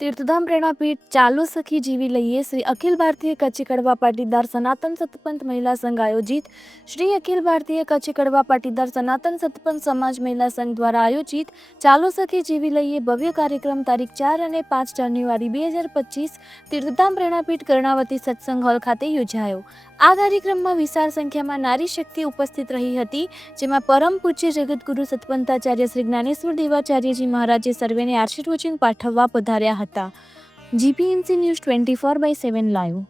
Tirthdham Prernapith ચાલુ સખી જીવી લઈએ, શ્રી અખિલ ભારતીય કચ્છી કડવા પાટીદાર સનાતન સતપંથ મહિલા સંઘ આયોજિત, શ્રી અખિલ ભારતીય કચ્છી કડવા પાટીદાર સનાતન સતપંથ સમાજ મહિલા સંઘ દ્વારા આયોજિત, ચાલુ સખી જીવી લઈએ ભવ્ય કાર્યક્રમ તારીખ ચાર અને પાંચ જાન્યુઆરી બે હજાર પચીસ તીર્થધામ પ્રેરણાપીઠ કર્ણાવતી સત્સંગ હોલ ખાતે યોજાયો. આ કાર્યક્રમમાં વિશાળ સંખ્યામાં નારી શક્તિ ઉપસ્થિત રહી હતી, જેમાં પરમ પૂજ્ય જગતગુરુ સતપંથાચાર્ય શ્રી જ્ઞાનેશ્વર દેવાચાર્યજી મહારાજે સર્વેને આશીર્વચન પાઠવવા પધાર્યા હતા. GPMC news twenty four by seven live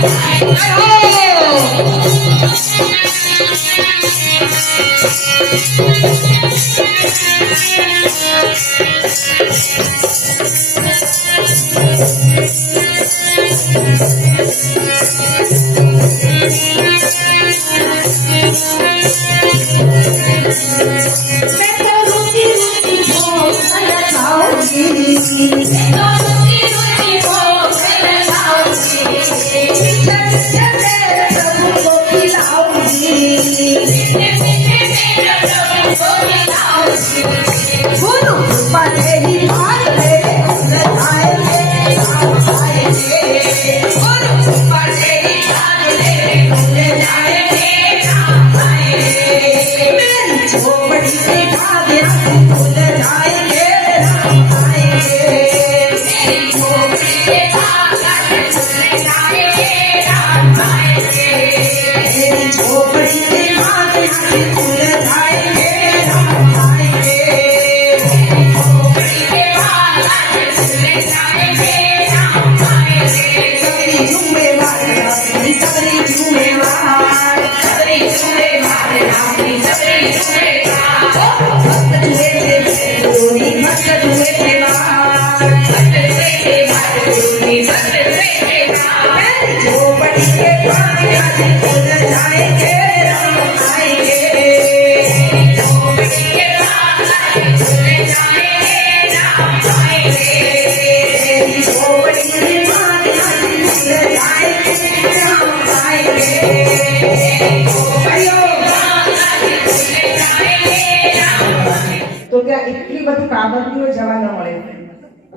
તો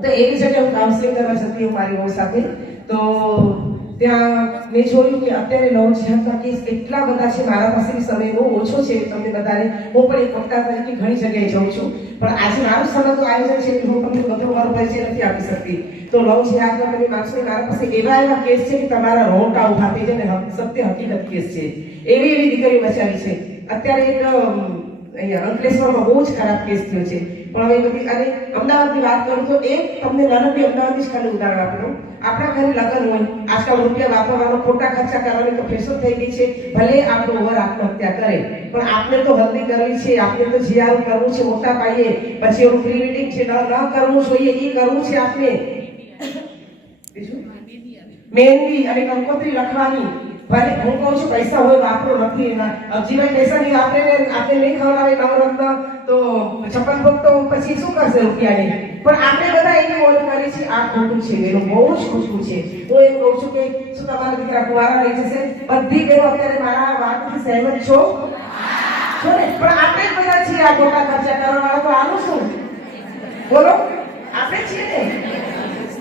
તો એવી જગ્યાએ હું કાઉન્સિલિંગ કરવા જતી હું મારી વહુ સાથે તો ત્યાં મેં જોયું કે અત્યારે લવ જ્યાં કેસ એટલા બધા છે મારા પાસે સમય બહુ ઓછો છે. તમને બધાને હું પણ એક વક્તા તરીકે ઘણી જગ્યાએ જાઉં છું. પણ આજે મારું સમયનું આયોજન છે કે હું તમને બધો મારો પરિચય નથી આપી શકતી. તો લવ જ્યાં તમે માનશો મારા પાસે એવા એવા કેસ છે કે તમારા રોટા ઊભા થઈ જાય ને સત્ય હકીકત કેસ છે. એવી એવી દીકરીઓ બચાવી છે. અત્યારે એક અહીંયા અંકલેશ્વરમાં બહુ જ ખરાબ કેસ થયો છે. પણ હવે બધી અને અમદાવાદની વાત કરું તો એ તમને નાનકડી અમદાવાદની જ ખાલી ઉદાહરણ આપી આપણા ઘરે લગ્ન હોય, આજકાલ રૂપિયા વાપરવાનો ખોટા ખર્ચા કરવાની તો ફેશન થઈ ગઈ છે. ભલે આપણો વર આત્મહત્યા કરે, પણ આપણે તો હલ્દી કરવી છે, આપણે તો જીઆર કરવું છે, મોટા પાયે. પછી એવું પ્રી વેડિંગ છે, ન ન કરવું જોઈએ એ કરવું છે આપણે. મહેંદી અને કંકોત્રી લખવાની. ભલે હું કહું છું, પૈસા હોય, વાપરો, નથી અબજીભાઈ પૈસા નહીં વાપરે ને આપણે નહીં ખવડાવે નવરત્ન તો છપ્પન ભોગ તો પછી શું કરશે રૂપિયાની? પણ આપણે બધા એની ઓલ કરીએ છીએ, આ ખોટું છે એનું બહુ જ ખોટું છે. હું એમ કહું છું કે, શું તમારા દીકરા કુવારા રહી જશે? બધી બહેનો અત્યારે મારા વાતથી સહેમત છો? છો ને? પણ આપણે બધા છીએ આ ખોટા ખર્ચા કરવાવાળા, તો આનું શું? બોલો? આપણે છીએ ને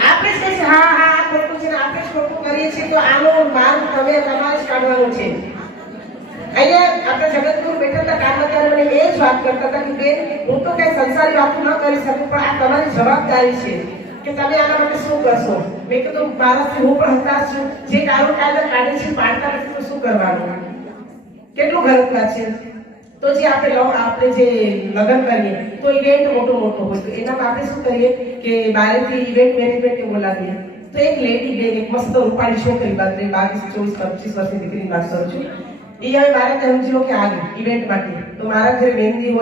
આપણે જ કહીએ છીએ, હા હા આ ખોટું છે ને આપણે ખોટું કરીએ છીએ, તો આનો માર્ગ તમે તમારે જ કાઢવાનો છે. અહીંયા આપણે જગતગુરુ બેઠા હતા કામમાં મને એ જ વાત કરતા હતા કે બેન, હું તો કઈ સંસારી વાતો ન કરી શકું, પણ આ તમારી જવાબદારી છે કે તમે આના માટે શું કરશો? મેં કીધું, મારાથી હું પણ હતાશ છું. જે કાનૂન કાયદા કાઢે છે, પાડતા નથી, તો શું કરવાનું? કેટલું ગલત છે? તો જે આપણે આપણે જે લગ્ન કરીએ, તો ઇવેન્ટ મોટો મોટો હોય. તો એનામાં આપણે શું કરીએ કે બારેથી ઇવેન્ટ મેનેજમેન્ટને બોલાવીએ? તો એક લેડી બેન એક મસ્ત રૂપાળી છોકરી બાદ બાવીસ, ચોવીસ, પચીસ વર્ષની દીકરીની વાત કરું છું. એ હવે મારે સમજી લો કે આવી ઇવેન્ટ માટે. તો મારા ઘરે મહેંદી હોય